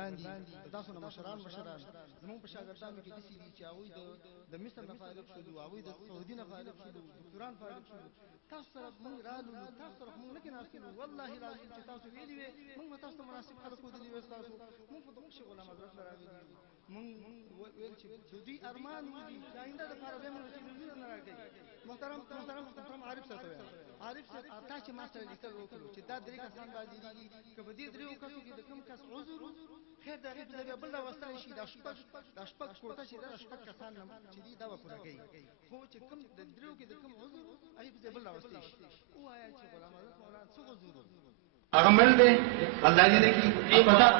شاګردان دي تاسو نه مشران زموږ په شاګردانو کې دي چې هغه د مصر نه فارغ شول او هغه د سعودي نه فارغ شول دکتوران فارغ شول تاسو سره موږ رالو تاسو سره موږ نه کېناستو والله العظیم چې تاسو ویلي وي موږ تاسو ته مناسب خلک ودی وي تاسو موږ په دغه شی غلام حضرت راغلي موږ ویل چې د دې ارمان ودی چې آینده د فارغ موږ چې نه راګي محترم عارف صاحب تاسو چې ما سره لیکل وکړو چې دا درې کسان باندې دي که په دې درې کسو کې د کوم کس عذر خیر دا غي په بل دا وستای شي دا شپږ کوټه چې دا شپږ کسان چې دي دا وکړه کوي خو چې کوم د درو کې د کوم عذر هغه په بل دا وستای شي او آیا چې غلام حضرت مولانا څه عذر هغه مل دی الله دې نه کی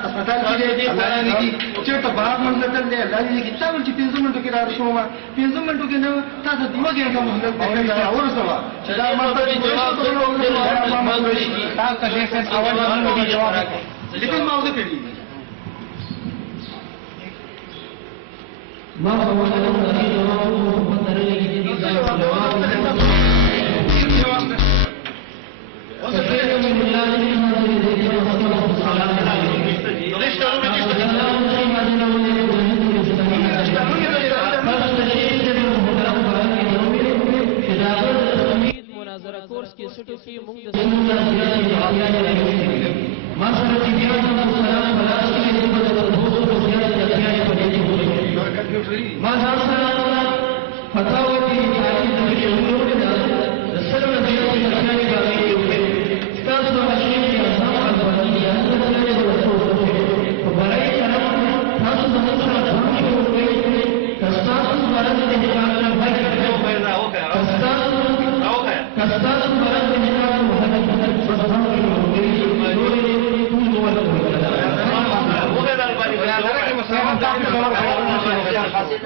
اسپیټال کې دی الله نه کی چې ته بار منځ ته دی الله دې کی تاسو چې 15 منټو کې راځو ما 15 منټو کې نو تاسو دیوګه کوم مهلت ته اورسوا چې دا مرته جواب ورکړي تاسو ته اول باندې جواب راکړي لیکن ما وځه کړی ما هو له دې جواب په طریقې کې دي جواب مناظره کورس کې سټو کې موږ د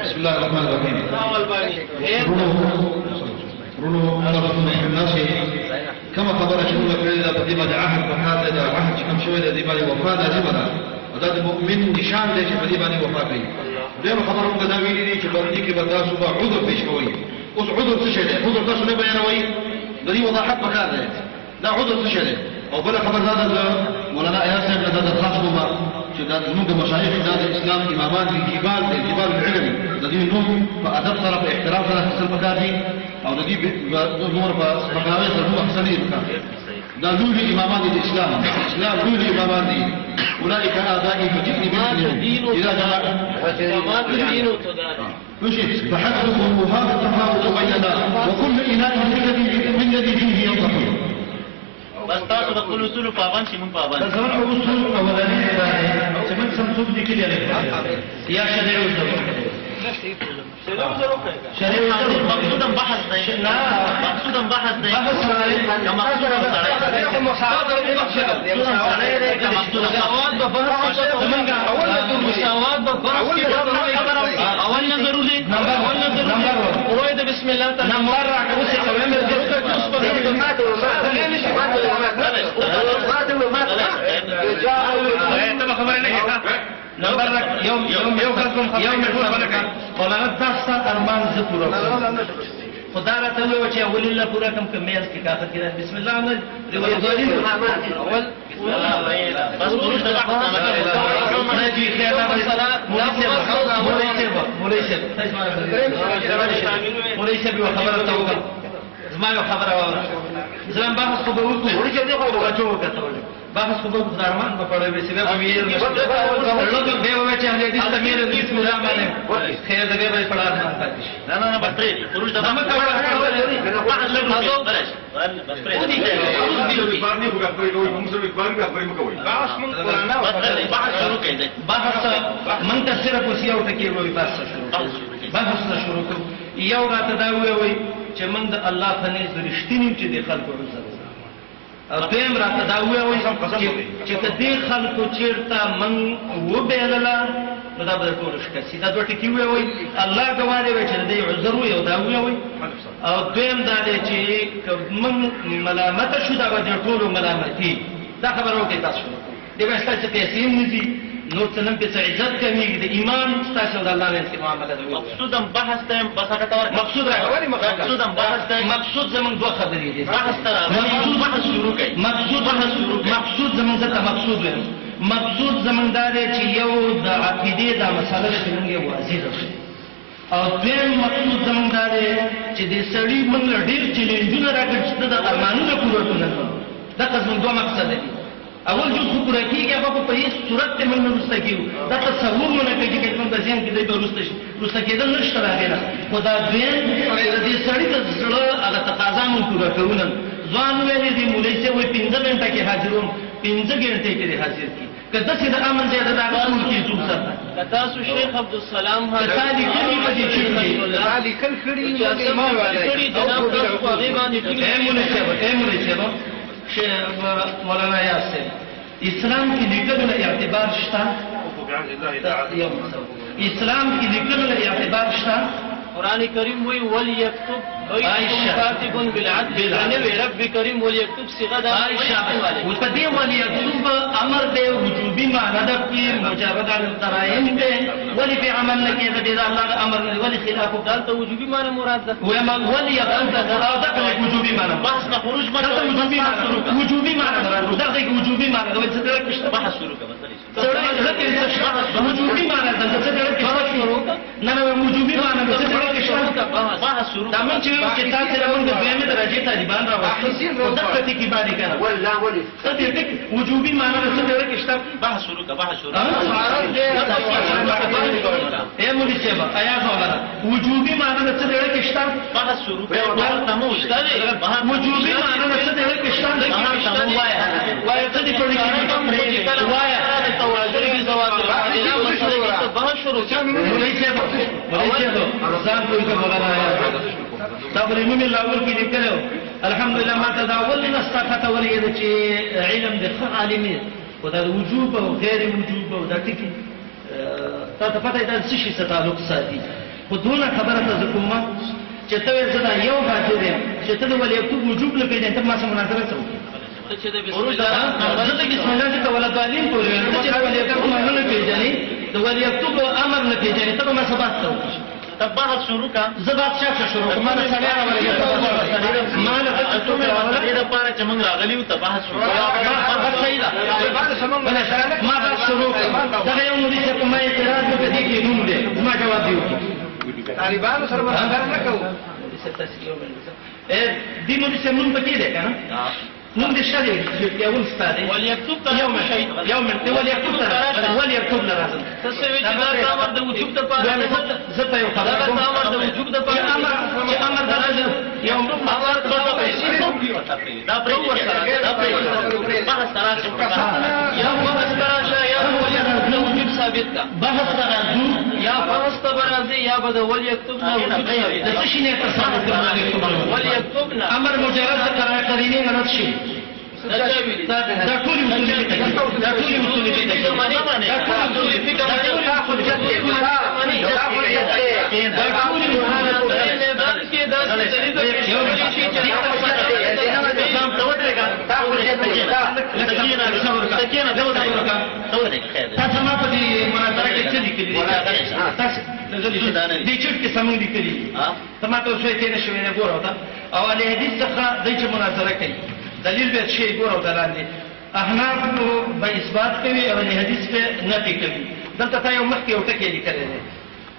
بسم الله الرحمن الرحيم. رونو الناس كما خبرت شنو إلى قديمة عهد فهذا إذا عهد كم شوية ذي وفاة لازمنا وذات المؤمن نشان ليش قديمة وفاة غير خبرهم قدامي لي كبرني كبرتاسو عذر في شوية وش عذر تشهد عذر تاسو ما بينوي ذي وضاحت مكان لا عذر تشهد أو بلا خبر هذا مولانا ياسر هذا الخاص بما شداد زموږ مشايخ د اسلام امامان دي جبال العلم د دې نوم په ادب سره په احترام سره حاصل پکار دي او د دې نور په مقاومت سره په احسن دي پکار دا لولي امامان دي اسلام لولي امامان دي اولئك آبائي فجئني بمثلهم اذا جاء وما الدين ماشي تحدثوا هذا التفاوت بيننا وكل اناء من الذي فيه ينضح بس تاسو د خپل اصول پابند شي مون پابند د زموږ اصول اولاني دا چې موږ سم څوک دي کې لري یا شریعه وځو شریعه مقصودا بحث دی لا مقصودا بحث دی بحث سره کما مقصودا سره مساوات دی مقصودا مساوات په بحث زمونږ مساوات په بحث اول نظر دی اول نظر وای د بسم الله تعالی نمبر راکوي چې کومه مولانا تاسو ارمان زه پوره کړم خدا راته ویل چې اول الله پوره کوم کمیاس کې کافر کړه بسم الله نه ریوازي اول بس ورش د بحث نه جی خیر دا مولوی صاحب خبره ته وکړه زما یو خبره واوره زما بحث خو به وکړو ورته دې خو به راځو وکړو بحث خو به درمان په پړې به سبب ویل لږ به وای چې هغه دې تمیر دې بسم الله باندې خیر دې به پړا نه نه بس پرې ورش د بحث بحث لږ بلاش بس پرې دې باندې هو غوړي کوي موږ سره باندې غوړي کوي بحث مون قرانا بحث شروع کړئ بحث من ته صرف یو ټکی وای بحث شروع کړو یو راته دا وای چې من د الله فنیز رښتینی چې د خلکو عزت او دیم راته دا وای چې کدی خلکو چیرته من و بیللا نو دا به ټول شکسي دا دوه ټکی وای الله ګواړي وای چې د عذر یو دا وای او دیم دا دی چې من ملامت شو دا به ټول ملامتي دا خبره وکړه تاسو دغه ستاسو پیسې نږدې نو څنګه په عزت کمیږي د ایمان تاسو د الله نه معاملې کوي مقصودا بحث ته بس هغه تور مقصود راغلی مقصودا بحث ته مقصود زمون دوه خبرې دي بحث ته مقصود بحث شروع کړي مقصود زمون ته مقصود مقصود زمونږ دا دی چې یو د عقیدې دا مسله ده چې موږ یې واضح کړو او دویم مقصود زمونږ دا دی چې د سړي موږ له ډېر چیلنجونه راکړي چې د ارمانونه پوره کړو دغه زموږ دوه مقصد دي اول جز خو پوره کېږي هغه په هېڅ صورت کې موږ نه وروسته کېږو دا تصور مو نه کوي چې زموږ په ذهن کې دی به وروسته کېدل نشته د هغې نه خو دا دویم د دې سړي د زړه هغه تقاضا مو پوره کوو نن ځوان ویلې دي مولوي صاحب وایي 15 غنټه کې حاضروم 15 غنټې کې دې حاضر کړي که داسې د امن ځای د هغه ټول کې څوک سره که تاسو شیخ عبدالسلام که تا لیکلي په دې چیټ کې تا لیکل کړي ما وایي جناب تاسو په هغې باندې مولوي صاحب مولانا یاسر اسلام کې لیکلو له اعتبار شته اسلام کې لیکلو له اعتبار شته قرآن کریم وی وليكتب بينكم كاتب بالعدل یعنی رب کریم وليكتب صيغه د عائشہ په دې وليكتب امر دی وجوبي معنی ده کې مجرد القرائن ده ولي في عمل نه کې د الله امر ولي خلاف دلته وجوبي معنی مراد ده وما وليكتب ده وجوبي معنی بحث نه خروج معنی وجوبي معنی ده وجوبي معنی ده څه درک بحث شروع کړه وجوبي معنی ده څه درک نه وجوبي معنی ده څه درک بحث شروع دا من چې تاسو له موږ د دویمه درجه طالبان راوستل دغه ټکی باندې کنه ولا ولي څه دې وجوبي معنی څه درک شته بحث شروع کړه اے مولوی صاحب آیا مولانا وجوبي معنی څه درک شته بحث شروع کړه وجوبي معنی څه درک شته وای څه دې پړې کې وای توازن کی زوات بحث شروع کړه مولوی صاحب ځان کوی کا مولانا آیا دا ولې موږ لاول کې لیکلو الحمدلله ما تداول نستطاعت ولې چې علم د عالمي او د وجوب او غیر وجوب او د ټکی تاسو پته دا څه شي څه تعلق ساتي خو دونه خبره ته کومه چې ته زدا یو حاضر یم چې ته ولې کوم وجوب نه پیژنې ته ما سره مناظره وکړي چې د بسم الله حضرت بسم الله ته ولدالین ټول چې ولې کوم نه پیژنې د ولې کوم امر نه پیژنې ته ما سبات ته تب بحث شروع کا زبات شاته شروع کومه نه سړی راولې ما نه ته دا پاره چې موږ راغلیو ته بحث شروع ما بحث شروع دا یو مولوی چې کومه اعتراض وکړي کې نوم دی ما جواب دیو طالبانو سره مخابره نه کوو دې مولوی چې نوم پکې دی کنه نوم دې شری یو ستاره وليكتب يوم شهيد يوم وليكتب لازم تسوي چې دا امر د وجوب د پاره زته یو خبره دا امر د وجوب د پاره امر د یو امر د دا پرې ورسره دا پرې بحث راځي یا بحث راځي یا وجوب ثابت کا بحث راځي یا بحث راځي یا بده وليكتب نه وجوب د څه شي نه تصور وليكتب امر مجرد قرینه نه شي دا ټول اصول دي دا ټول اصول دي دا ټول اصول فکر دا ټول اصول تاسو ما په دې مناظره کې څه لیکلي تاسو دې چټ کې سمون لیکلي تاسو ته څه کې نشوي نه ګورو تا او علي حدیث څخه د چې مناظره کوي دلیل به شی ګورو دلاندې احناف به اثبات کوي او علي حدیث په نفي کوي دلته تا یو مخکې یو ټکی لیکلی دی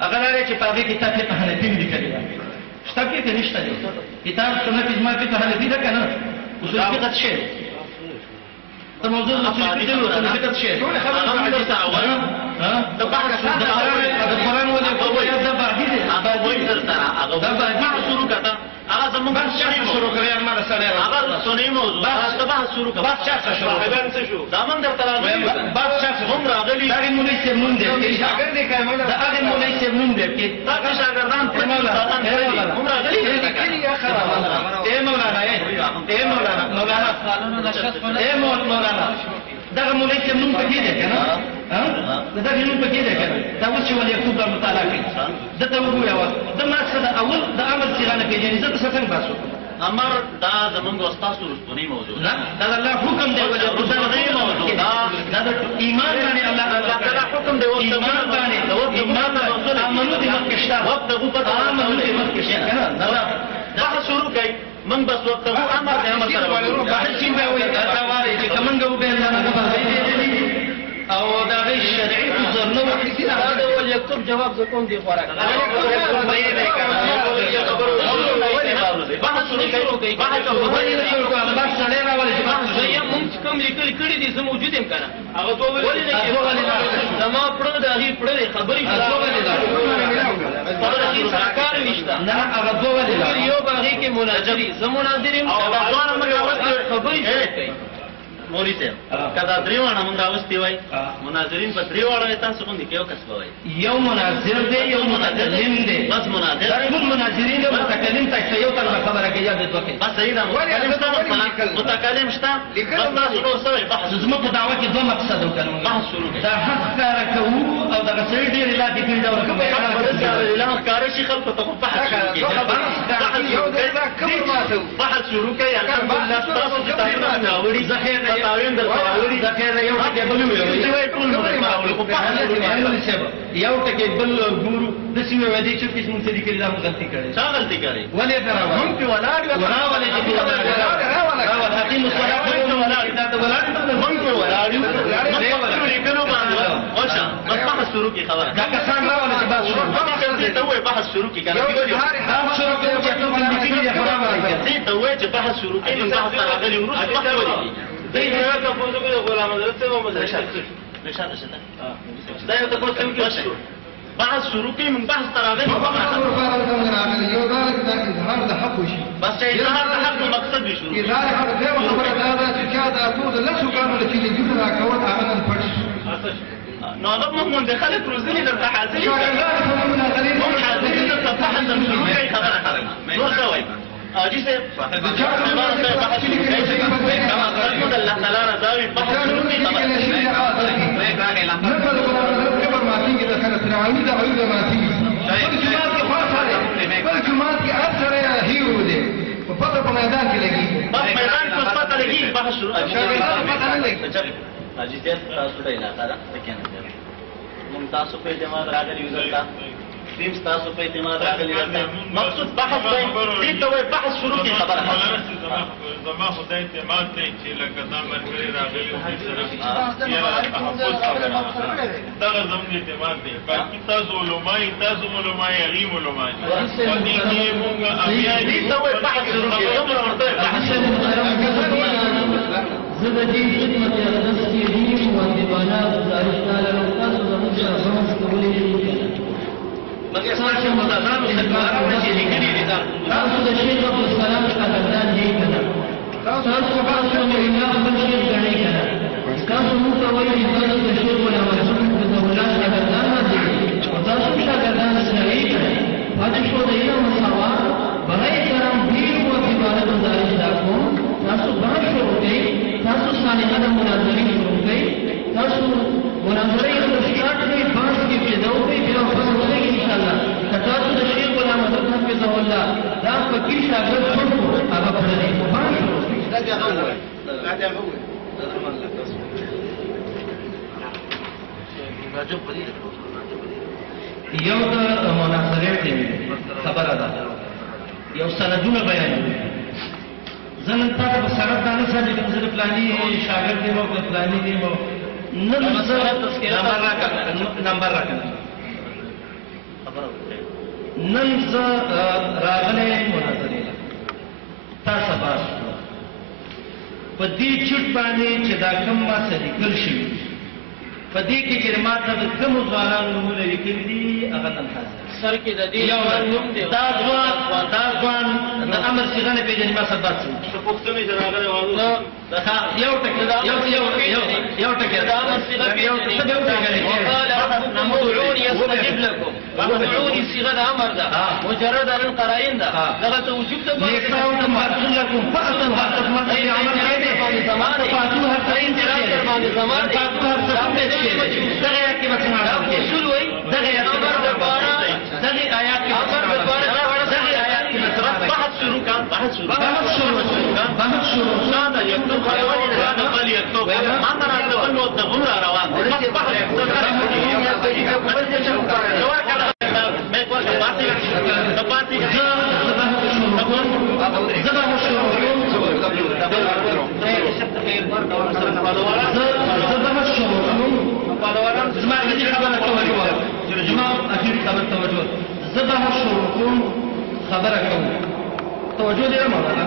هغه دا چې په دې کتاب کې حنفي لیکلی دی شته کې نشته دی کتاب سنت اجماع کې حنفي ده کنه اصول فقه شی ته موضوع اصول فقه شی ټول خبره تعاون دا بحث د قرآن ولې دا بعدي دی هغه وایي درته هغه دا بحث شروع کړه هغه زموږ شروع کړی ما سره هغه سنې موضوع دا بحث شروع کړه بحث شروع دا موږ درته راغلي بحث هم راغلي دا مولوی صاحب نوم دی شاګرد دی کایمه دا هغه مولوی صاحب نوم دی چې تاسو شاګردان په هم راغلي کلی خراب اے مولانا دا مولوی صاحب نوم پکې دی کنه دا نوم پکې دی کنه دا اوس چې ولې خپل مطالعه کوي دا ته وګورئ دا ما څه اول د عمل څنګه نه پیژنې زه څه څنګه باسو امر دا زمونږ استاد رسونی موضوع نه دا الله حکم دی ولې رسونی موضوع دا د ایمان باندې الله تعالی حکم دی ایمان باندې ایمان باندې امنو دې مکشتا وخت غو په امنو دې مکشتا کنه دا شروع کړي من بس وخت غو امر دې امر سره بحث شي به وي دا وایي چې کومنګ وګورئ نه یکتب جواب زکون دی خوراک مونږ کوم لیکل کړي دي زه موجود یم که نه زما پړه د هغې پړه دی خبرې کار نشته یو به هغې کې مناظرې زه مناظر یم خبرې کوي مولوي صاحب که دا درې واړه مونږ راوستي وای مناظرین په درې واړه وای تاسو غوندې کې یو کس به وای یو مناظر دی یو متکلم دی بس مناظر ټول مناظرین یو متکلم ته یو تر خبره کوي یاد دوه بس صحیح ده متکلم شته بس تاسو نور څه وایي بحث زموږ په دعوه کې دوه مقصد وکړو بحث شروع دا حق ښکاره کوو او دغه سړي ډېرې لاتې کړي دا ورته ښکاره شي خلکو ته خو بحث شروع کړي بحث شروع کړي الحمدلله تاسو چې تاسو راوړي زه خیر تاوین در راوړي د خیر یو ټکی بل ویل ټول یو ټکی بل ګورو د سیمه ودی چې کیسه مونږ دې کړی دا غلطي کړي څه غلطي کړي ولې درا مونږ په ولاړ یو راولې چې راول حکیم الصلاه مونږ په ولاړ دا ولاړ مونږ په ولاړ یو مونږ لیکنو باندې واشه بس بحث شروع کی خبره دا کسان راول چې بحث شروع ته وای بحث شروع کی کنه دا شروع کوي چې ټول باندې کیږي خبره راځي ته وای چې بحث شروع کی نو بحث راغلی ورته بحث ولې دې یو تاسو په غلام حضرت ته مدرسه رشاد شته دا یو تاسو کې بحث شروع کی من بحث تراغلی یو ذلك دا اظهار د حق وشي بس چې اظهار د حق مقصد به شروع اظهار حق دی خبره دا ده چې چا دا ټول لاسو کارونه چې دې جوړه کول هغه نن پټ نو هغه موږ د خلک روزنی درته حاضرین موږ حاضرین درته بحث شروع کوي خبره نور څه وایي حاجی صاحب کما قلت الله تعالی رضاوي بحث شروع کوي خبره ماتیږي د کنه تراوی د عید ماتیږي جمعات کې خاصه ده بل جمعات کې اکثر هیرو دي په پته په میدان کې لګي بس میدان کې پته لګي بحث شروع پته نه لګي حاجی صاحب تاسو د علاقه دا کنه مون تاسو په جماعت راغلی یو ځل تیم تاسو په اعتماد راغلی مقصود بحث دی دې ته وای بحث شروع کی خبره زما خدای اعتماد دی چې لکه دا مرګري راغلی او سره یا تحفظ خبره دا زموږ اعتماد دی باقي تاسو علماء غیم علماء دې کې موږ بیا دې ته وای بحث شروع کی کومه ورته بحث زه د دې خدمت یا دستي دې مؤدبانه گزارش تعالی له تاسو زموږ سره بحث کولای شئ مګر تاسو متضاد دي چې لیکلي دي تاسو د شیخ عبدالسلام قدردان دی کنه تاسو تاسو مې نه بل شي غني کنه تاسو موږ ته وایي چې تاسو د شیخ ولا مرحوم قدردان قدردان دي تاسو شاګردان سره یې پاتې شو د یو مساوات برای کرام دې او عبادت گزارش دا کوم تاسو بحث شروع کړئ تاسو سالمه د مناظرې شروع کړئ تاسو مناظرې یو شارټ کې بحث کې پیدا وي بیا بحث وکړئ ان شاء الله تاسو د شیخ غلام حضرت حفظه الله دا فقیر شاګرد څوک هغه پرې بحث شروع کړئ دا بیا غوړ یو د مناظرې خبره ده یو سندونه بیانوي زه نن تاسو په سند باندې سره کوم ځل پلاني شاګرد دی او پلاني دی نو نن سره تذکرہ نمبر راکړه نن زه راغله مناظرې تاسو باسو په دې چټ باندې چې دا کوم ما سره لیکل شي په دې کې چې ماته د کوم ځوانانو نومونه لیکل دي هغه نن حاضر سر کې د دې نوم دی دا ځوان د امر صيغه نه پیژني ما څه بات څه پوښتنه چې راغلی وایو یو ټکی یو ټکی دا امر صيغه وقال ربكم ادعوني استجب لكم ادعوني صيغه د امر ده مجرد ان قرائن ده دغه توجب ده لیکاوکم لكم فاتن حقت ما في عمل هذه زمان فاتوها فإن باندې زمان فاتوها دغه کې مثلا اصول وای دغه امر د بارا دغه آیات کې امر د بارا دغه آیات کې مثلا بحث شروع کړه بحث شروع هذا يكتب هذا بل يكتب ما ترى تقول الدبور روان زما دې خبره کوي زه بحث شروع کوم خبره کوم توجه دې مولانا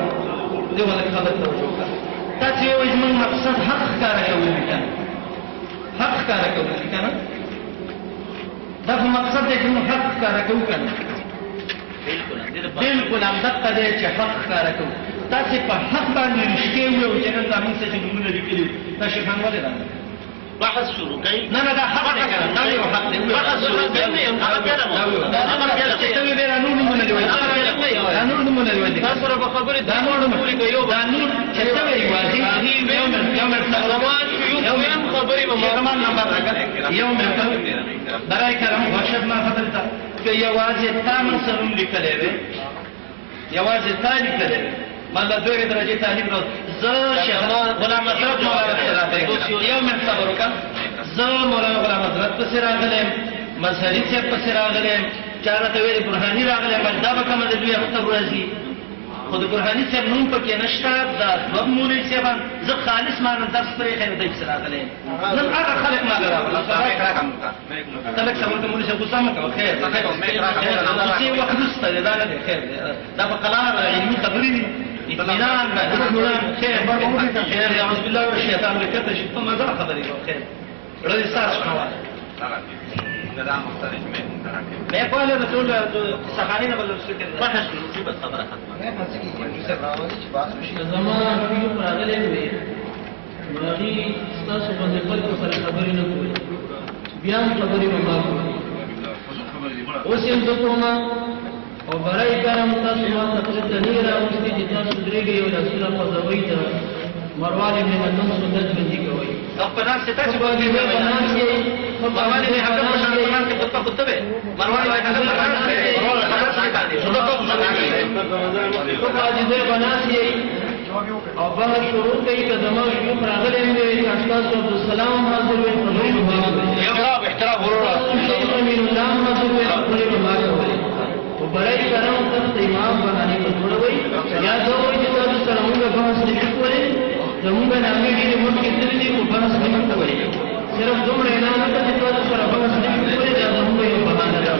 دې ولې خبره توجه وکړه تاسو یو زموږ مقصد حق ښکاره کوي کنه حق ښکاره کوي کنه دا په مقصد دې چې موږ حق ښکاره کوو کنه بالکل همدغه دی چې حق ښکاره کوو تاسو په حق باندې رښتیا ووایئ چې نن دا موږ څه چې نومونه لیکلي دا شیخان ولې راغلي بحث شروع کوي نه دا حق دی کنه دا یو حق دی بحث شروع کوي هغه کله چې ته به رانو نومونه دی رانو نومونه دی تاسو سره په خبرې دا نور کوي یو دا نور چې ته وایي واځي یوم زمان یوم خبرې زمان نمبر راکړه یوم برای کرم واشد ما خبرته که یوازې تا من سره لیکلې وې یوازې تا لیکلې مله دوه درجه تعلیم نو زه شیخ غلام حضرت مولانا حضرت یو من صبر وکړه زه مولانا غلام حضرت پسې راغلم مظهري صاحب پسې راغلم چاره ته ویلي برهاني راغلم دا به کومه د دوی اختر ورځي خو د برهاني صاحب نوم پکې نشته دا دوه مولوي صاحبان زه خالص مانه درس پرې خیر دی پسې راغلم نن هغه خلک ما راغله تلک څنګه مولوي صاحب غوسه مکه خیر خیر وخت نشته دا نه خیر دا په قلار علمي خبرې دي اطمینان بدران خیر خیر یا بسم الله الشیطان لکته شي په مزه خبرې خیر رضی ساس نواله مې په له ټول سخانینه بل څه کې بحث شروع بس خبره ختمه زمان یو راغلی وي ماغي تاسو باندې خپل سره خبرې نه کوي بیا خبرې ما کوي اوس یې څه کومه او برای کرم تاسو ما ته د نه راوستي چې تاسو درېږي یو رسول الله زوی ته مروان ابن مدن سنت باندې کوي خپل ناس ته چې باندې بناس یې مروان ابن حکم شرطان کې خطبه خطبه مروان ابن حکم بناس یې او بحث شروع کوي که زموږ یو راغلی دی تاسو عبدالسلام حاضر وي خبرې یو احترام ورور شیخ امین الله حاضر وي خبرې کوي برای کرم تخت امام بنانی کو جوړوي یا دوی چې تاسو سره موږ بحث وکړو زموږ نامې دې موږ کې دې کو بحث وکړو صرف دومره اعلان وکړ چې تاسو سره بحث وکړو دا زموږ یو بهانه ده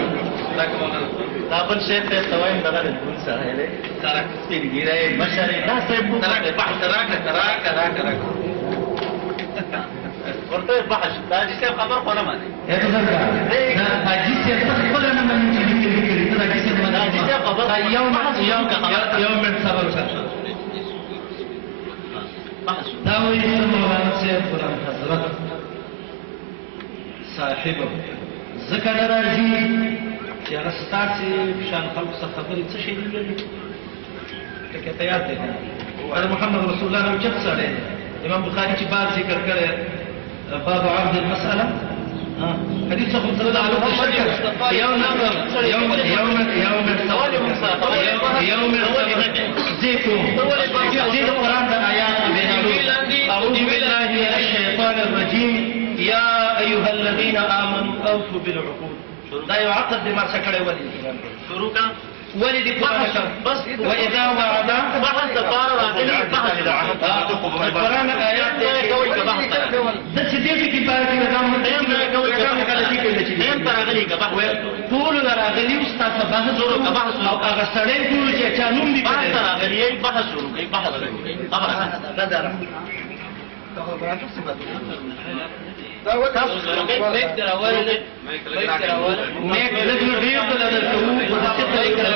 دا بل شی ته توایم دغه د ټول سره دی سره سپیږي مشره دا صاحب دغه بحث راکړه ورته بحث دا چې خبر خو نه مانی اته څنګه دا حاجی څه خپل نه مانی چې يوم الصبر داوي مولانا سيد قرآن حضرت صاحب ذکر راځي چې هغه ستاسو شان خلق څخه خبرې څه شي لري ته تیار دي هذا محمد رسول الله نو چت سره امام بخاری چې باب ذکر کړي باب عرض المسألة حديث صلى الله عليه وسلم يوم زيكم زيد القرآن بالآيات أعوذ بالله من الشيطان الرجيم يا أيها الذين آمنوا أوفوا بالعقود لا يعقد بما سكر ولي شروع ولد بس وإذا وعد بحث دبار راغلي بحث القرآن آيات کوي که بحث د سديتي کې بارك نظام کوي هم راغلي که بحث ټول راغلي استاد بحث شروع که بحث او هغه سړی ټول چې چا نوم دي بحث راغلي بحث شروع کوي بحث خبره تاسو سره بیت دراوله نیک لږ ډیر د لږو په څه طریقه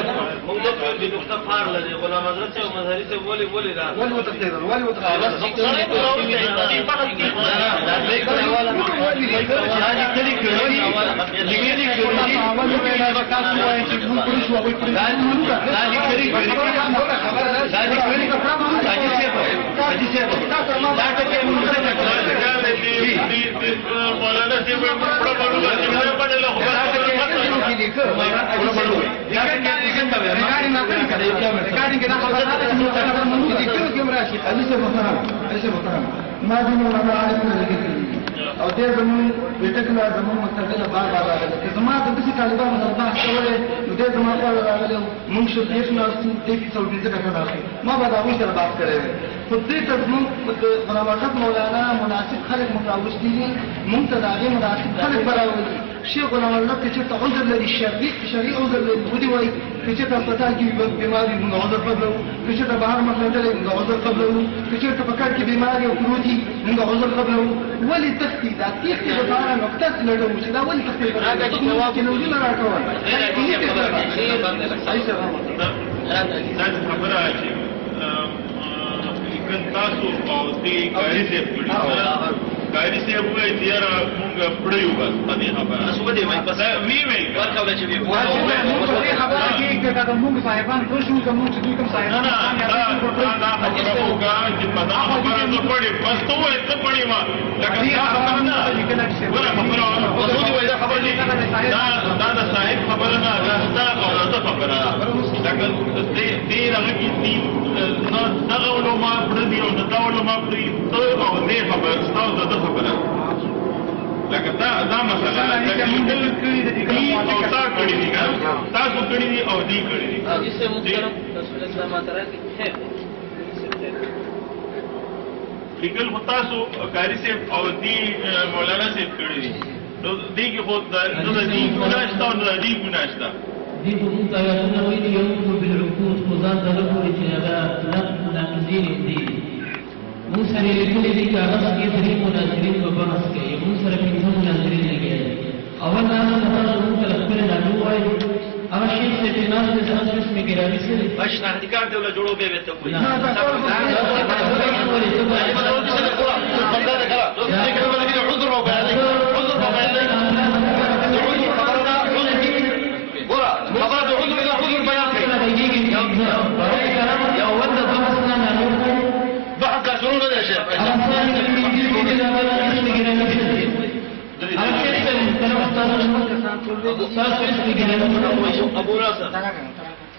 موږ د دکتور فار لږه غلام حضرت او مظهری سے ولي را ولي متقدر بس څنګه راوځي په دې دا بیت دراوله هغه کلی کړي لګېږي کړي عمل پیدا وکاسو وایي چې موږ پولیس وایي دا کړي دا ټکي موږ څه مولانا صاحب په پړو باندې باندې له خبره ما دې مولانا عارف نه لګي او دې زمون وټکلا زمون مستقله بار راغله چې زما د دې طالبانو نه بحث کولې نو دې زما په راغله موږ شو دې نه دې کې څو دې څه راغله ما به دا وښه سره بحث کړې خو دې ته موږ غلام حضرت مولانا مناسب خلک متعوض دي موږ ته دا غي مناسب خلک براوي شیخ غلام الله که چېرته عذر لري شرعي عذر لري ودې وایي که چېرته هسپتال کې بیمار وي موږ عذر قبلوو که چېرته بهر مخ لرلی موږ عذر قبلوو که چېرته په کار کې بیمار یو پروت وي موږ عذر قبلوو ولې تښتي دا تېښتې دپاره نقطه لټوو چې دا ولې تښتې چې نوزونه راکول خبره چې تاسو او دې کاری صاحب کاری صاحب وایي چې یاره مونږ پړیو بس په دې خبره تاسو به دې وایي بس وی ورکوله چې وی مونږ په دې خبره کې که مونږ صاحبان ټول شو که مونږ چې دوی کوم صاحبان دا خبره وکړه چې په دا خبره زه پړی بس ته وایي ته پړی ما لکه دا خبره نه وره خبره وایي وایي دا خبره دا د صاحب خبره نه دا ستا او د خبره لکه دې هغه کې دغه علما پردي او دغه علما پردي ته او دې خبره ستاسو د خبره لکه دا مسله دې او تا کړی دي تاسو کړی دي او دې کړی دي اسے محترم رسول الله ما ترى ہے لیکل تاسو کاری سے او دې مولانا سے کړی دي نو دې کې خو د دې ګناشتا او د دې ګناشتا دي حقوق آیاتنا ویلي يوم بالعقود خدان تلقوا اجنادا ناقضين الدين مون سره لیکلي دي چې هغه کې درې مناظرین په بحث کې مون سره پنځه مناظرین لګي اول دا تاسو مون ته خپل نامو وایي هغه شی چې ناس د ځان اسمه کې راوځي بشنا احتکار دوله جوړو به ته وایي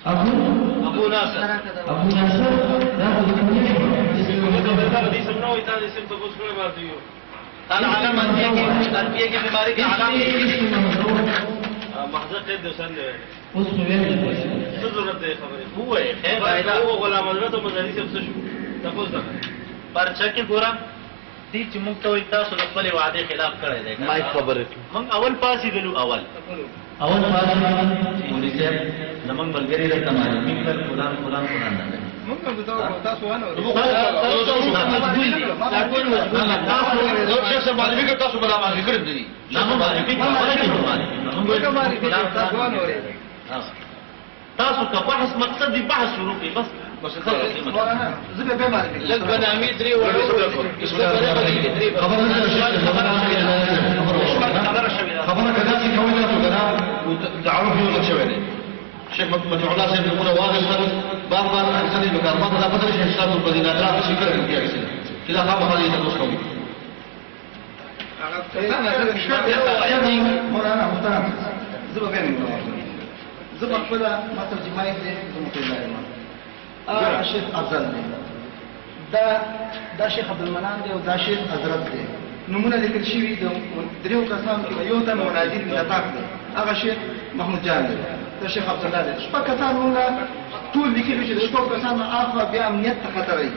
ابو ناصر انا علم تربیه کی بیماری کا علم محضر قید دوسن دے اوس په ویل څه ضرورت دی خبره هو خیر دا هو غلام حضرت مدني څه څه شو تاسو دا پر چکه ګورا دې چې موږ ته وي تاسو د خپل وعده خلاف کړی دی ما خبره موږ اول پاسې دلو اول پاسې مولوی صاحب زمونږ ملګری راته معلومي کړل فلان موږ هم تاسو وانه شیخ صاحب معلومي کړ تاسو بلا معلومي کړی دي تاسو کا بحث مقصد دی بحث شروع کی بس زبه به مالک لږ بنامي درې وړو خبره کدا چې کومه تاسو دا تعارف یو لږ شوی دی شیخ متوع الله صاحب دغه واضح سره بار احسن المكان ما لا بدل شيء حساب البدينات لا شيء كده كده خبر هذه تدوس قوي مولانا محترم زبا بين زبا خپل ما ترجمه یې زموږ په لاره شیخ افضل دی دا شیخ عبدالمنان دی او دا شیخ حضرت دی نمونه لیکل شوي د دریو کسانو کې یو تن مناظر نطاق دی هغه شیخ محمود جان دی دا شیخ عبدالله دی شپږ کسان مونږ ټول لیکلي چې د شپږ کسانو اخوا بیا امنیت ته خطر وي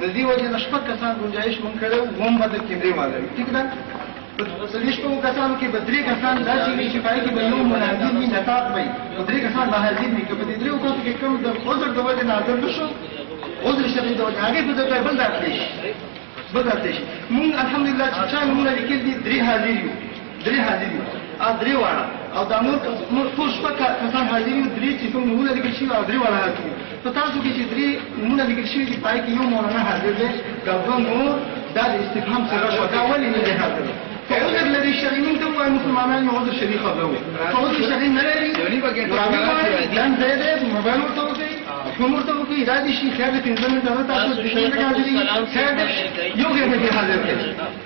د دې وجې نه شپږ کسان ګنجایش مونږ کړی وم به د کیمرې والا وي ټیک ده په دې شپږو کسانو کې به درې کسان داسې وي چې پای کې به یو مناظر وي نطاق وي او درې کسان به حاضر وي که په دې دریو کسو کې کوم د عذر د وجې نه حاضر نه شو عذر شرعي د وجې هغې په ځای بل راتلی شي مونږ الحمدلله چې چا نومونه لیکل دي درې حاضر یو درې واړه او دا موږ ټول شپږ کسان حاضر یو درې چې کوم نومونه لیکل شوي او درې واړه حاضر یو په تاسو کې چې درې نومونه لیکل شوي دي پای کې یو مولانا حاضر دی دا دوه نور دا د استفهام سره شو دا ولې نه دی حاضر فعذر الذي الشرعي من دوا المسلمان عذر شرعي خبره فعذر شرعي نه لري دان زيد موبایل ورته عمر ته وکي دا دي شي خیر په ځنه ته تاسو د شي نه حاضرې خیر یو کې به حاضر کړي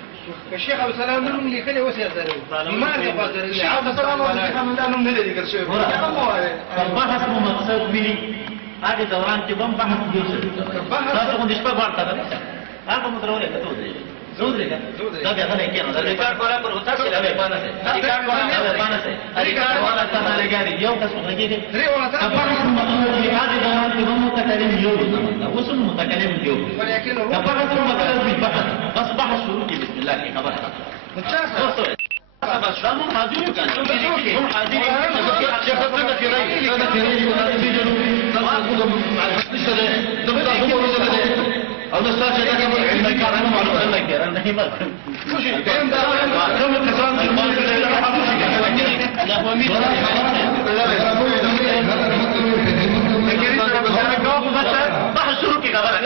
الشيخ ابو سلام نوم لیکلی اوس یې درو ما ته پاتره الشيخ ابو سلام او الشيخ حمد نوم نه لیکل شوی بحث مو مقصد ویلي هغه دوران کې بم بحث جوړ شو تاسو کوم دشپه ورته ده هغه مو درولې کته زود لري دا بیا غلې کېنه دا ریکارډ کوله پر وتا چې لا پانه ده ریکارډ والا ته نه لګاري یو کس وګړي دي بحث مو مقصد ویلي هغه دوران کې بم متکلم یو اوس متکلم یو بحث مو مقصد بحث بس بحث شروع کی بسم الله کی خبر بس شامل حاضر یو کنه هم حاضر شیخ څنګه کېږي څنګه کېږي دا پیژنو تاسو کوم نشته ده دغه تاسو ورته او د ستاسو د علمي کارونو معلومات نه کړه نه همت خوشي دیم دا کوم کسان چې ما له حاضر شي لا هو مين بحث شروع کی خبره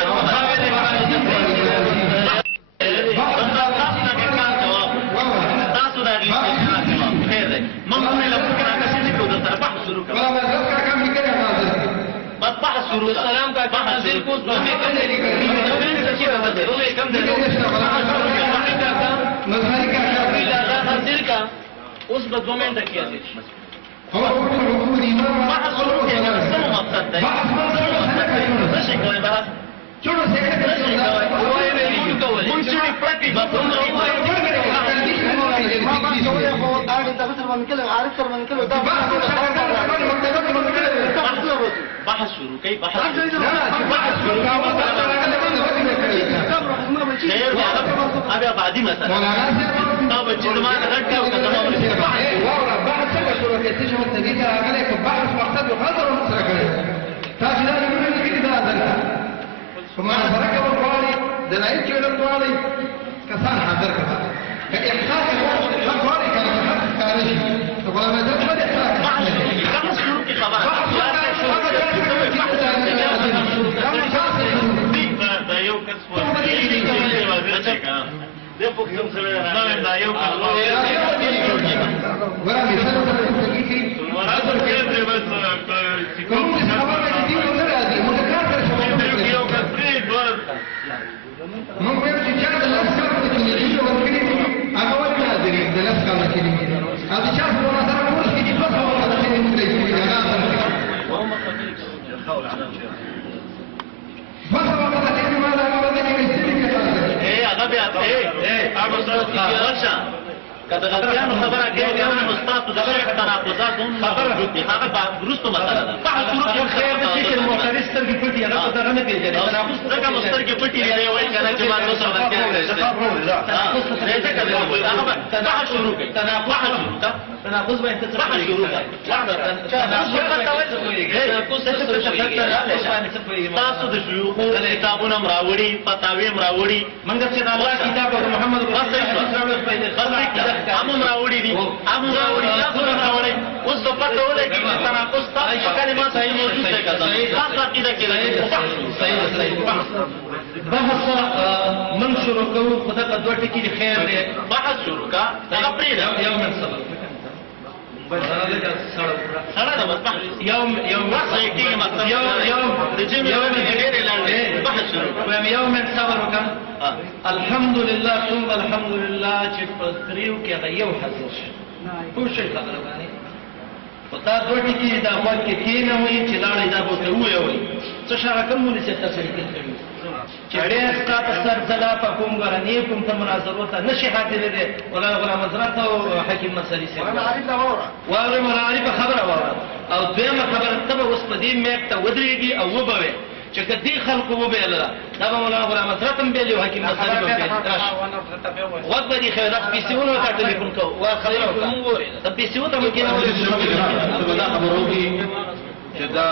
تاسو دا غي خیر ده ممکن له فکر راکې چې کوم تر بحث شروع کړه بس بحث شروع سلام کا حاضر کو تو میں کم نہیں کر رہی کم دے مظهری کا حاضر کا اس بدو میں کیا دے بحث شروع کیا سم مقصد ہے څه کوي بحث چلو سیکریټری وای ویلی مونږ پټي بحث شروع کوي بحث شروع ابي بعدي مثلا طب الجماعه غټه او کلمه بحث شروع کوي چې موږ دې ته راغلي چې بحث مقصد یو خبره سره کوي تاسو دا ویل کې دا ده ثم سره کوم غواړي دلایل چې ولر غواړي کسان حاضر کړه احساس حق غواړي کنه حق کاری ته ولا مزه څه ده بحث شروع کی خبره دا یو کس ده پوښتنه سره دا یو کس ورا مثال ته کې ورته کې دې بس کوم خبره دې نه راځي متکرر شوی یو کس پرې ور موږ چې چا د لاسکار په کې دې ورکړي هغه ورته دې د لاسکار کې دې هغه چې په واسطه سره کوم چې په څو وخت کې دې دې هغه کله غلطیانو خبره کوي او استاد د شیخ تناقضات هم موجود دي هغه درسته مسله ده بحث شروع کړي خیر د شیخ المعترض سترګې پټي هغه څنګه نه پیژني تناقض څنګه سترګې پټي دی وایي کنه چې ما تاسو سره کې بحث شروع کړي تناقض به بحث شروع کړي تاسو د شيوخ کتابونه مراوړي فتاوی مراوړي منګ چې د الله کتاب او محمد رسول الله امام راوړي دي امام راوړي تاسو راوړي اوس په پټه ولګي چې تناقض تاسو کلمات صحیح موجود دي کله تاسو عقیده کې صحیح بحث من شروع کوو خدای په دوه ټکي خیر دی بحث شروع کا هغه پرې یو من صبر سره دا بس يوم کې مطلب یوم د جمع یوم غیر لاندې بحث شروع يوم صبر وکم الحمد لله ثم الحمد لله چې په دریو کې غيو حاضر شي ټول شي خبره باندې پتا دوه ټکی دا وخت کې کینه وي چې لاړې دا بوته وي څه شرکم ولې چې تاسو یې کړی چې ډېر ستاسو سر ځلا په کوم غرنی کوم ته مناظره ته نشي حاضر دي ولا غلام حضرت او حکیم مسلی سره واره ملاري په خبره واره او دغه خبره ته اوس په دې میک ته ودرېږي او وبوي چې کدي خلکو وبېل دا به مولانا غلام حضرت هم بیل حکیم مسلی په وخت دې خیرات پیسونه ته ټلیفون کو وا خبره کوم وره ته پیسونه ته ممکن ولا خبرو کې چې دا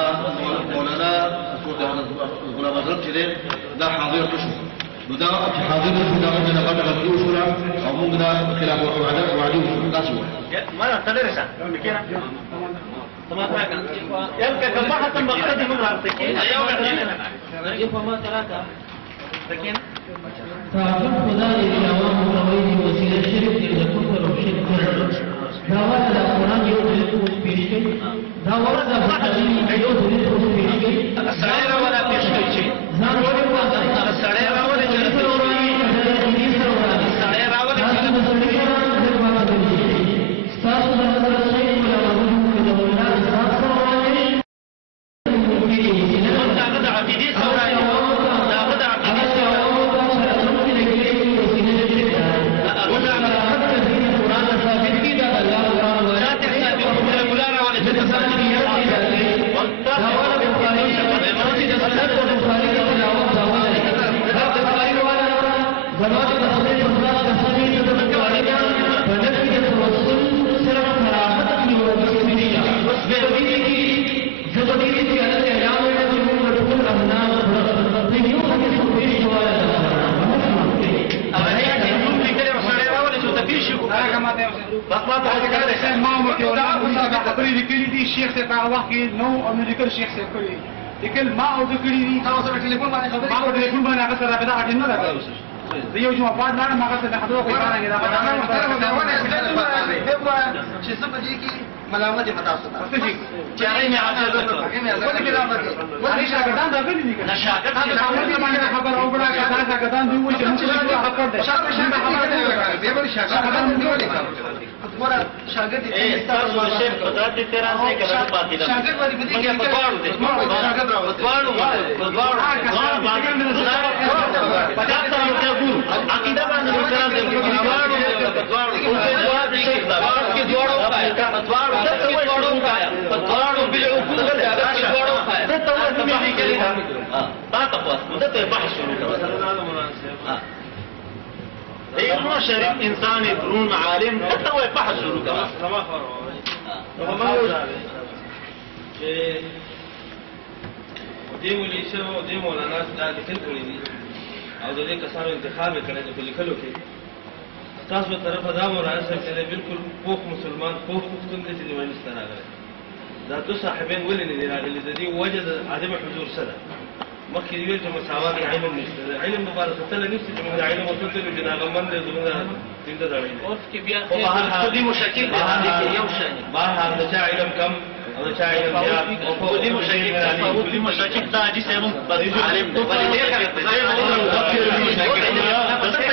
مولانا غلام حضرت چې دا حاضر شو نو دا چې حاضر شو دا موږ نه غټه غوښتو شو او موږ دا خلاف وعده تاسو ما تلره شه مکینا تمام راکا يمكن كما حتى مقصد من راسكين ايوه يفهم ثلاثه لكن تعرف خدا دې نوام مروي وسیله شرک دې د کفر او شرک دا ورته د قران یو د اوس پیش کړي دا ورته د حدیث یو د اوس پیش کړي سړی ولا پیش کړي ځان ورته سړی راولې چې سړی راولې تاسو د حضرت شیخ مولانا عقیدې سره اخلاق او کړه ما مو کې ولا خبرې لیکلې دي شیخ ته هغه وخت کې نو او لیکل شیخ ته کړی لیکل ما او د کړی دي تاسو سره ټلیفون باندې خبرې ما په ټلیفون باندې هغه سره راځه اټین نه راځي زه یو جمعه بعد نه ما هغه ته خبرو کوي باندې دا چې څه په دې کې ملامت متاسف چې هغه نه حاصل ولې ملامت ولې شاګردان دا غلي دي نه شاګرد خبر او بڑا کدا شاګردان دی وایي چې موږ حق ده شاګردان دی ولې ګوره شاګرد اے تاسو شیخ قدرت دې راځي کله پاتې ده شاګرد باندې دې کې پکواړو دې شاګرد راو پکواړو باندې پچاته یو ګور عقیده باندې وکړه دې پکواړو او جواب شیخ دا کې جوړو پکواړو پکواړو بالعقول پکواړو ده ته ورته کېږي تا تاسو ده ته بحث شروع کړو ايوه شريف انساني درون عالم حتى هو بحث شروع كمان سما خبره چې دې ولې څه او دې مولانا دا لیکل کړی دي او د دې کسانو انتخاب کړی دی په لیکلو کې تاسو په طرفه دا مولانا صاحب چې بالکل پوخ مسلمان پوخ پښتون دي چې نیمه نشته راغلی دا دوه صاحبین ولې نه دي راغلي د دې وجه د عدم حضور سره مخکې دی چې مساوات علم نشته علم مبارزه تل نشته چې موږ علم او تل چې ناغمن دي زموږ دین ته راځي اوس کې بیا خودي مشکل دی یو شان بهر د چا علم کم او د چا علم زیات او خودي مشکل دا چې سمون عالم دی ولې دې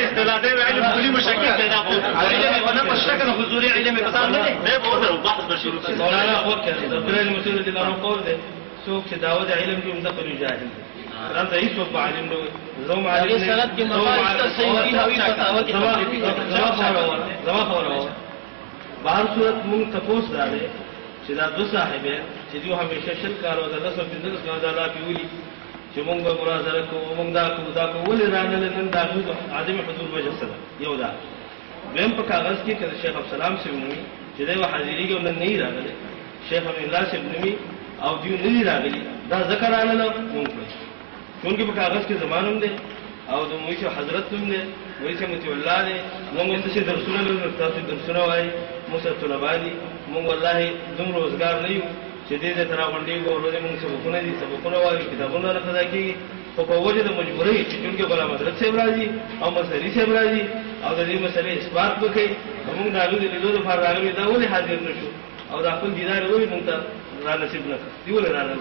اصطلاح دی علم خودي مشکل دی دا علم په نفس شکل حضوري علم په تاسو نه دی به وته بحث شروع شي مولانا وکړه د درې مسؤل دي له قول دی څوک چې داوود علم کې مدخل جاهل رانته هیڅ په عالم نو زوم عالم سند کې مباحث صحیح او فتاوا کې زما خبره بهر صورت موږ تاسو راځي چې دا دوه صاحبې چې دوی همیشه شل کارو د لاسو بزنس نه دا لا پیولي چې موږ به مناظره کوو موږ دا کوو ولې راغله نن دا عدم حضور وجه سره یو دا بهم په کاغذ کې کله شیخ عبد السلام سیمونی چې دا حاضری کې نن نه راغله شیخ امین الله سیمونی او دیو نه راغلي دا ذکر راغله موږ چونکه په کاغذ کې زمانم دي او د موږ حضرت هم دي موږ متي الله دي موږ هم څه درسونه لرو تاسو درسونه وایي موږ طلبه دي موږ والله دوم روزګار نه یو چې دې ته راوندې ګورې موږ سبقونه دي سبقونه وایي کتابونه راځي کېږي خو په وجه د مجبورۍ چې چونکه غلام حضرت صاحب راځي او مسری صاحب راځي او د دې مسلې اثبات وکړي موږ دا لږ د لیدو لپاره راغلي دا ولې حاضر نشو او دا خپل دیدار ولې موږ ته را نصیب نه دی ولې را نه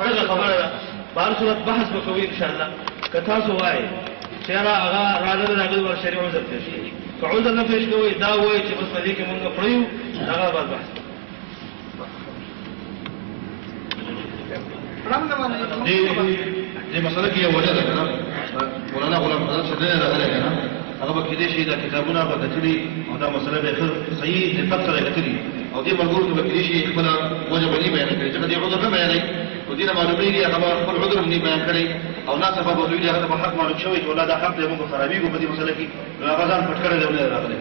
هغه خبره ده بهر صورت بحث وکوي ان شاء الله کتا سو وای چیرې هغه راځي راځي ور شریعه عذر شي فعوذ نه پېښ کوي دا وای چې بس په دې کې موږ پړیو هغه بعد بحث دې مسله کې یو وجه ده کنه مولانا غلام حضرت څه نه راغلی کنه هغه به کېدې شي دا کتابونه به کتلي او دا مسله به صحیح دقت سره کتلي او دې ملګرو ته به کېدې شي خپل وجه به نه بیان کړي چې دې عذر نه بیانوي او دې نه معلومیږي هغه خپل عذر نه بیان کړي او ناسه به دوی هغه په حق معلوم شوی چې ولاده حق دې موږ خرابېږو په دې مسله کې هغه ځان پټ کړی دی نه راغلی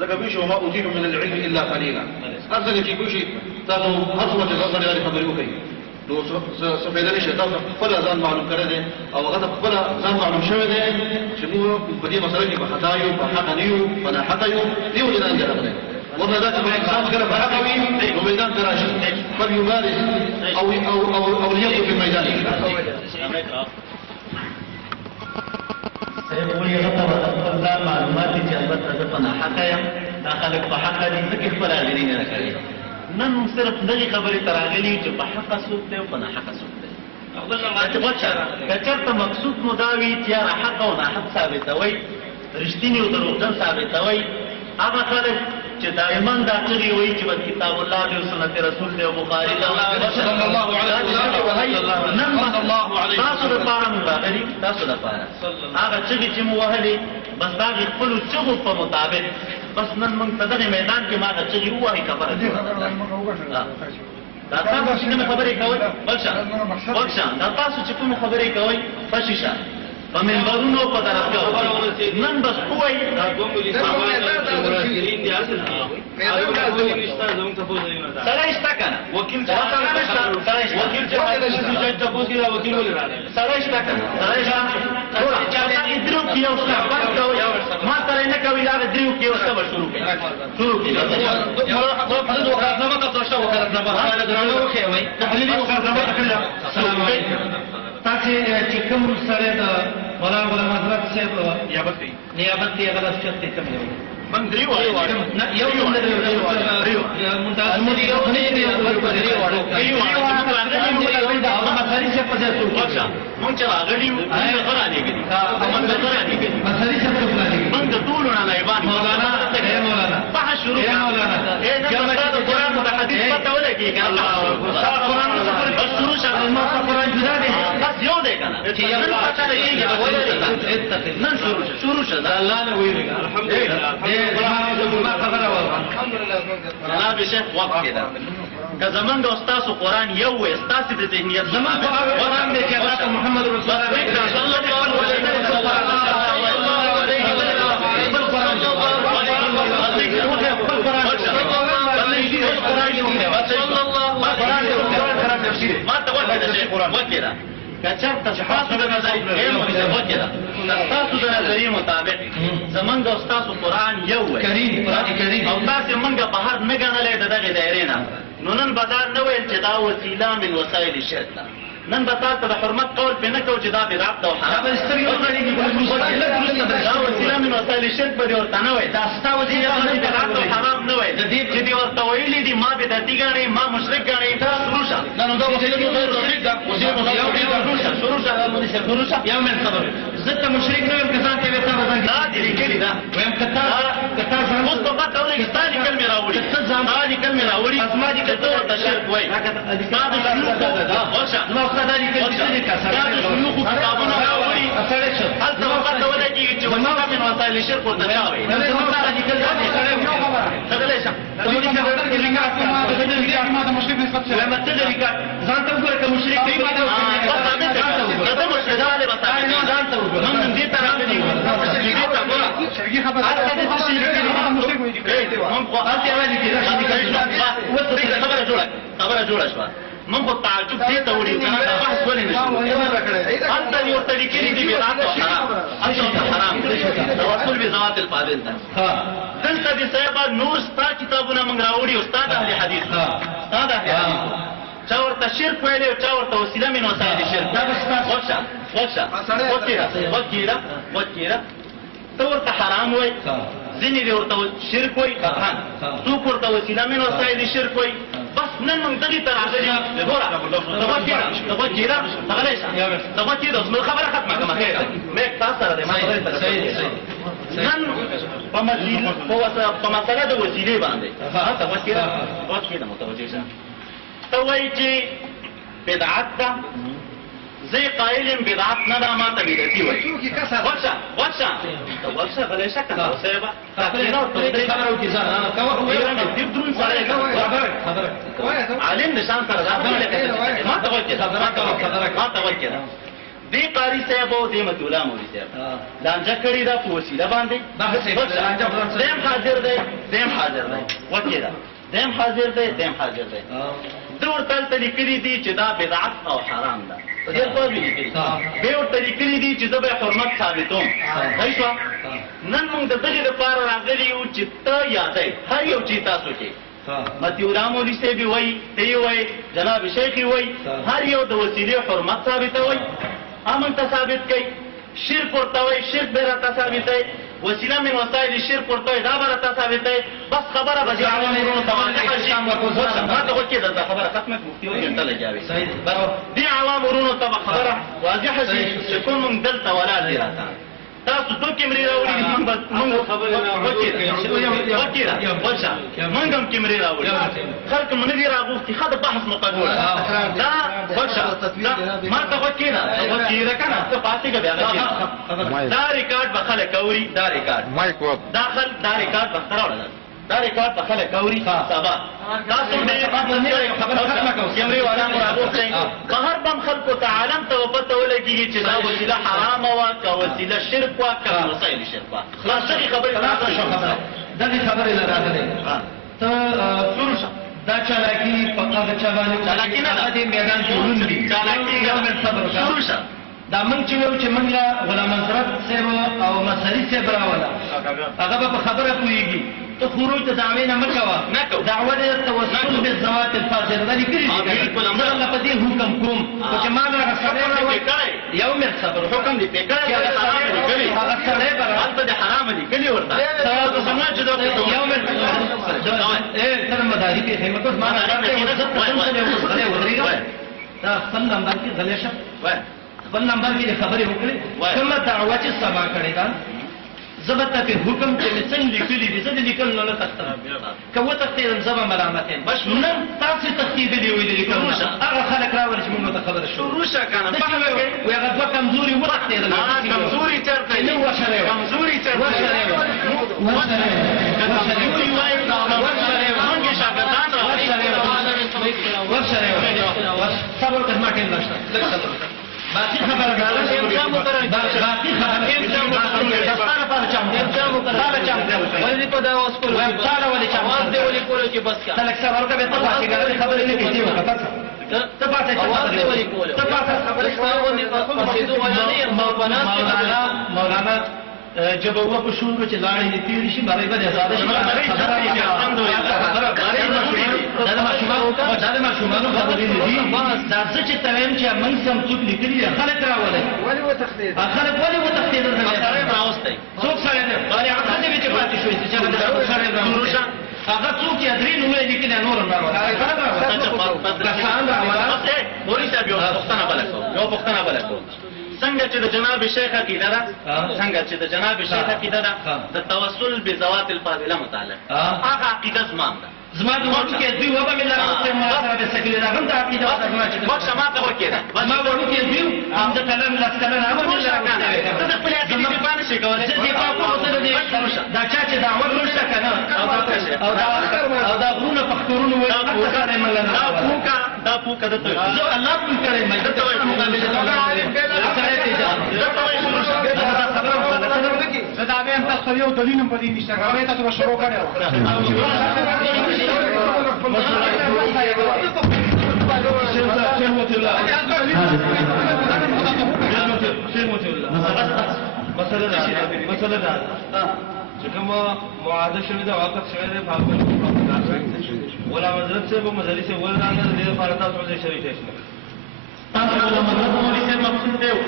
ځکه به شو ما اوتیتم من العلم الا قليلا افضل کې کوشي تاسو هر څه چې غوښتل خبرې وکړي نو څه پیدا نشي تاسو خپل ځان معلوم کړی دی او هغه خپل ځان معلوم شوی دی چې موږ په دې مسله کې په خطا یو په حق نه یو په نه حق یو دیو نه راغلی وما ذاك الإنسان كان بحقوي وميدان تراشي فليمارس أو ليقف في الميدان سيقول يغطى الله معلومات جابت تدفنا حقايا داخلك بحقا دي ذكي خبر آغرين لكالي نن صرف دغي خبري تراغلي جو بحقا سوق دي وبنا حقا سوق دي کچرته مقصود مداوي تیار حق او نه حق ثابتوي رښتینی او دروغجن ثابتوي هغه خلک چې دائما دا کوي وایي چې کتاب الله او سنت رسول دی او بخاری دا صلی الله علیه وسلم نن الله علیه تاسو لپاره مبارک تاسو لپاره هغه چې مو وهلي بس دا خپل چغو په مطابق بس نن موږ په دغه میدان کې ما چې وایي خبره دا تاسو چې کوم خبرې کوي بلشه دا تاسو چې کوم خبرې کوي فشیشه په منبرونو په درجه نن بس کوی سره شته کنه وکیل سره شته وکیل چې تاسو کې وکیل ولرا سره شته کنه سره شته درو کې یو څه ما سره نه کوي دا درو کې یو څه شروع کړي السلام علیکم تاسو چې کوم سره د مولانا غلام حضرت صاحب نیابت دی هغه شخص ته کوم من دریو نه یو دریو منتظمون یو خني دی او دریو واړو هغه مسالې څه په ځای څه مونږ چې راغلیو غره دی کړي مونږ غره دی کړي مسالې څه په ځای مونږ ټول نه لایبان مولانا بحث شروع مولانا دا قرآن او حدیث پته ولګي کنه قرآن بس شروع شوه نو قرآن جدا دی بس یو دی کنه چې یو پته لګي نن شروع شوه الله نه ویری الحمدلله ما خبره وره الحمدلله جناب شیخ وقت کده که زمونږ استاد قرآن یو وي استاد د ذهنیت زمونږ قرآن دی چې محمد رسول الله صلی الله علیه ما تقول هذا الشيء قرآن وكذا كتبت تاسو د نظریې مطابق زمونږ استاد قرآن یو وي کریم قرآن کریم او تاسو مونږ په هر نه غنلې دغه دایره نه نو نن بازار نه ویل چې دا وسیله من وسایل الشرک نن به تاسو د حرمت قول په نه کو چې دا بدعت او حرام دا وسیله من وسایل الشرک به ورته نه وي دا ستا وسیله من بدعت او حرام نه وي د دې چې دی ورته ویلي دي ما بدعتي غاڼي ما مشرک غاڼي تاسو روشه نن دا وسیله من مشرک دا وسیله روشه یو من صبر زته مشرک نه یم کسان ته وتا وځي دا دې کېږي دا ويم کتا ځان مصطفی ته ولې ستاسو کلمه راوړي ستاسو کلمه راوړي اسما دې کته ورته شرک وای تاسو شروع دا دي کې چې کسان دا شيوخ کتابونه راوړي اصل څه هل څه وخت ولګي چې وسیله من وسایل الشرك ورتجاوي دا څه دا دي کې دا څه څه ما ده مشرك نسبت شه لما تدرك ځان ته وګوره کوم مشرک دی دا مشرک دا له بتاعي ځان ته وګوره من دې طرف دی دې ته وګوره شرعي خبره هذا مشرك وي هم خو هلته راځي چې خبره جوړه شوه من په تعجب دې ته وړي کنه دا بحث ولې نشو انت یو طریقې دي بدعت او حرام اصل حرام توسل بذوات الفاضل ده دلته دې صاحب نور ستا کتابونه موږ راوړي استاد اهل حدیث استاد اهل حدیث چا ورته شرک ویلې او چا ورته وسیله من وسایل شرک دا وښه وکیره ته ورته حرام وای ځینې دې ورته شرک وای قطعا څوک ورته وسیله من وسایل شرک وای بس نن موږ دغه تر راځي ګوره تبکیره خبره ختمه کړه خیر مې تاسو سره ما نن په مسله د وسیلې باندې تبکیره متوجه شه ته وایي چې بدعت ده زي قائل بدعت نه دا ما ته بدعتي وایي ورشه بلې شکه نو سبا عالم نشان سره ما توجه دی قاری صاحب او دی متولا مولوی صاحب لانجه کړی دا په وسیله باندې دیم حاضر دی وکیلا دیم حاضر دی دور تل لیکلي دي چې دا بدعت او حرام ده ډېر په دې لیکلي به ورته لیکلي دي چې د حرمت ثابتوم هیڅ نن موږ د دې لپاره راغلي یو چې ته یادې هر یو چې تاسو کې متولا مولوی صاحب وایي دی وایي جناب شیخ وایي هر یو د وسیلې حرمت ثابتوي امن ثابت کوي شرک ورته وایي شرک به راته ثابتوي وسیله من وسایل الشرك ورته دا برته ثابته بس خبره به عوام ورونو تمام شام ورکوزه ما ته وکړه دا خبره ختمه مفتي ورته لګاوي صحیح دي عوام ورونو ته خبره واضحه شي چې کوم دلته ولا دي راته تاسو دوه کیمرې راوړي موږ خبره وکړه موږ هم کیمرې راوړي خلک موږ دي راغوستي خاطر بحث مقدور دا ما ته وکړه کنه ته پاتې بیا دا ریکارډ به خلک اوري دا ریکارډ مایک داخل دا ریکارډ به راوړل دا ریکارډ په خلک اوري سبا تاسو ډېر خبره ختمه کوو کیمرې والا مو راغوښتئ بهر بم خلکو ته عالم ته پته ولګېږي چې دا وسیله حرامه وه که وسیله شرک وه که وسایل شرک وه خلاص دغې خبرې دغې خبرې نه راغلی ته شروع شه دا چالاکي په هغه چا باندې چالاکي نه دې میدان کې ورون دي چالاکي یو منټ صبر وکړه شروع شه دا موږ چې وایو چې موږ له غلام حضرت صاحب او مسلي صاحب راوله هغه به په خبره پوهېږي ته خروج د دعوې نه مه کوه دعوه د توسل بالذوات الفاضله دا لیکلي دي زه الله په دې حکم کوم خو چې ما هغه سړی یو منټ صبر حکم دې پې کړی هغه سړی به هلته د حرامه لیکلي ورته یو منټ سره مداري پېښې مه کوه ما نه ودرېږه دا خپل نمبر کې غلی شه خپل نمبر کې خبرې وکړې کومه دعوه چې سبا کړې ده زه به ته حکم چې مې څنګه لیکلي دي زه د لیکلو نه تښتم که وتښتېدم زه به ملامت یم نن تاسې تښتېدلي وي د لیکلو نه هغه خلک راولي چې موږ ته خبره شروع شه که نه وایي هغه دوه کمزوري وتښتېدل کمزوري چېرته نه وشرې کمزوري چېرته صبر وکړه زما ټیم نشته لږ صبر وکړه باقي خبره باقي ولې په دا اوس کول ولې ولې کول چې بس کا تلک صبر وکړه ته پاتې ګرځې خبرې نه کېږي وکړه ته پاتې مولانا جب وہ پشور کو چلاڑی دیتی ہوئی شی بارے بارے زیادہ شی زیادہ معشومان خبرې دي دا څه چې تایم چې موږ سم څوک لیکلي خلک راولي ولې وتښتېدل راوستئ څوک سره دی باندې هغه دې چې پاتې شوی چې هغه سره راوړي هغه څوک یې درې نومې لیکلي نور راوړي مولوي صاحب یو پوښتنه بله کوم څنګه چې د جناب شیخ عقیده ده څنګه چې د جناب شیخ عقیده ده د توسل بذوات الفاضله متعلق هغه عقیده زما ده زما د وړو کې دوی وبه مې لاره ما سره د سکلې دا هم د عقیده ده وخت ما ته وکړه ما وړو کې دوی هم د کلام لاس کلام هم د ته د خپل عقیده په باندې شي کولای چې په کومه سره دې دا چې دعوه ورشته کنه او دا غرونه پختورونه وایي دا پوکا د ته زه الله پوکا کړم مې ته وایي دا به هم تاسو یو دلیل په دې نشته راوي تاسو شروع کړو مسله ده چې کوم معاهده شوې ده واقع شوې ده په غلام حضرت صاحب او مدرسې صاحب ولرانه د دې لپاره تاسو ولې شریک شئ تاسو غلام حضرت مولوي صاحب مقصود دی او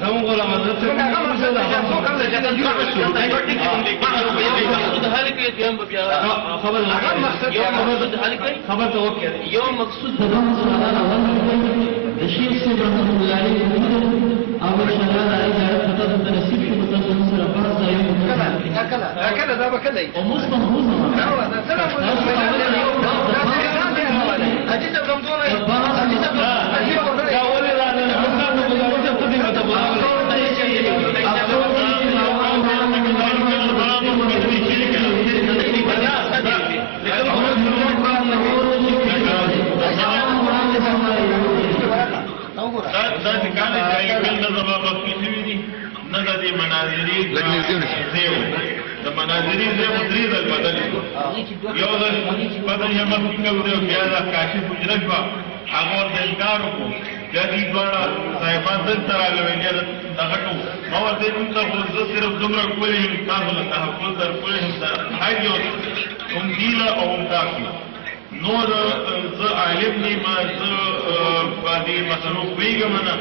زمون غلام حضرت خبر ته وکړه یو مقصود د شیخ صاحب رحمۃ اللہ علیہ او شغال اجازه فتح د نصیب شو متصل سره بعض ځایونه کله دا به کله او مستمر دا سلام د مناظرې زه درې ځل بدل یو ځل بدل یې مخکې کړو بیا دا کاشف حجره شوه هغه ورته انکار وکړو بیا دې دواړه صاحبان دلته راغلل یا دغه ټو ما ورته وویل خو زه صرف دومره ښکلی یم تاسو له تحفظ درکولی یم حج هم دي له او هم تاسو نور زه عالم نیمه زه په دې مسلو پوهېږم نه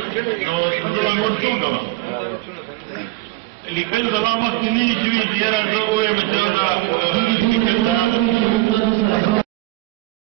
نو زه نور څه وکړم لیکل زما مخکې نه وي چې یاره زه